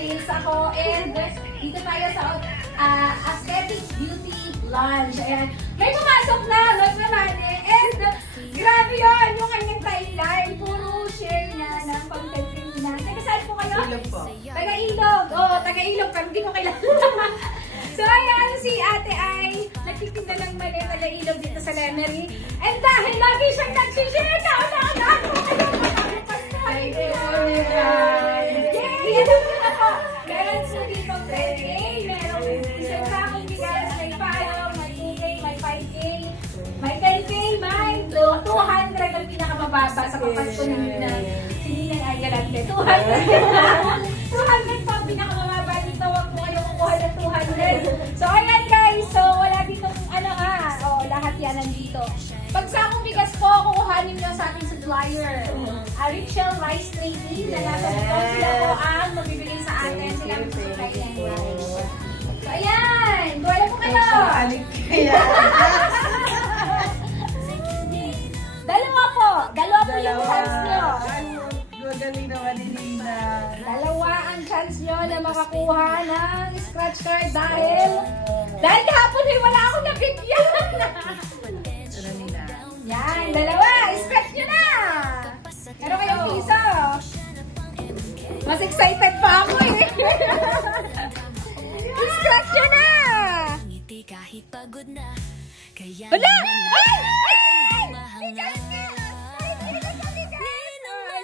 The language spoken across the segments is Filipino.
Nails ako. And dito tayo sa Aesthetic Beauty Lounge. Ayan. May pumasok na, Lord Ramane. And grabe yun, yung kanyang timeline. Puro share niya ng content niya. Teka, saan po kayo? Ilog po. Taga-Ilog. Oo, taga-Ilog. Pero hindi ko kailangan. So, ayan, si ate ay nagtitinda ng mali taga-Ilog dito sa Lemery. And dahil lagi siyang nagsishare, kauna-unahan po kayo. Thank you, Mira. Yay! Alam mo na po, meron po dito 10K, meron isang sakong bigas, may palo, may 2K, may 5K, may 10K, may 200 ang pinakamababa sa kapasko na sininang ay galante. 200 po ang pinakamababa dito, wag po kayo kukuha ng 200. So ayan guys, so wala ditong lahat yan nandito. Pag sakong bigas po, kukuhanin nyo sa ating supplier. Rachel Rice Lady, na nasa dito sila po ang magbibigay sa atin. Sila ang supply yan guys. So ayan, wala po kayo. Alik kaya. Dalawa po yung chance nyo. Magaling naman ni Nina. Dalawa ang chance nyo na makakuha ng scratch card dahil kahapon ay wala akong nabigyan. Ano Nina? Yan, dalawa, scratch nyo na. Meron kayong piso. Mas excited pa ako eh. Scratch nyo na. Kahit pagod na, kaya Wala! Ay!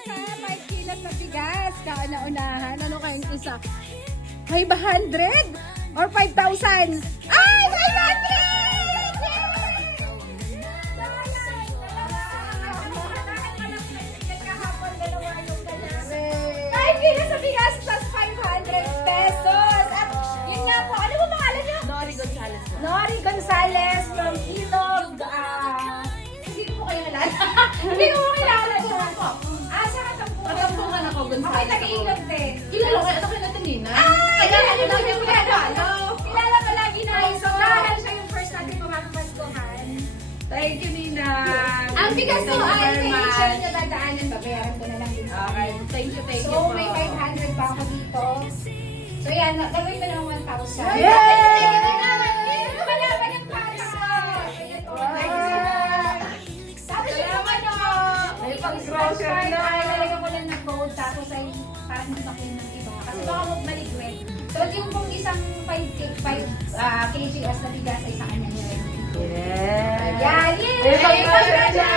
Sa 5 kilos na bigas, kauna-unahan. Ano kayong isa? 500? Or 5,000? Ay! 500! 5 kilos sa bigas plus 500 pesos. At yun nga po, ano mo pangalan niyo? Nori Gonzalez. Nori Gonzalez from Ilog. Hindi ko po kayo kilala. Hindi ko po kilala siya. Sa Katampungan. Katampungan ako, Gonzalez. Okay, taga-Ilog din. Kilala ko, ito kaya natin Nina. Kaya ano lang yung kilala. Kilala ko lagi na. So, dahil siya yung first natin makakapagkuhan. Thank you, Nina. Ang bigas ko Thank you ay very may much. share niya dadaanan. Babayaran ko na lang din sa Okay, akin. thank you So, po. may 500 pa ako dito. So, yan. Gagawin ko ng 1,000. Yay! Malaman ng para. Tapos yung naman May yung pang-grocery card na. ay lalagyan ko lang ng code tapos ay parang hindi makuha ng iba. Kasi baka magmaligwet. So, yung pong isang 5 kgs na bigas ay sa kanya nyo. Yeah. Yan! Yay! May pang-grocery na.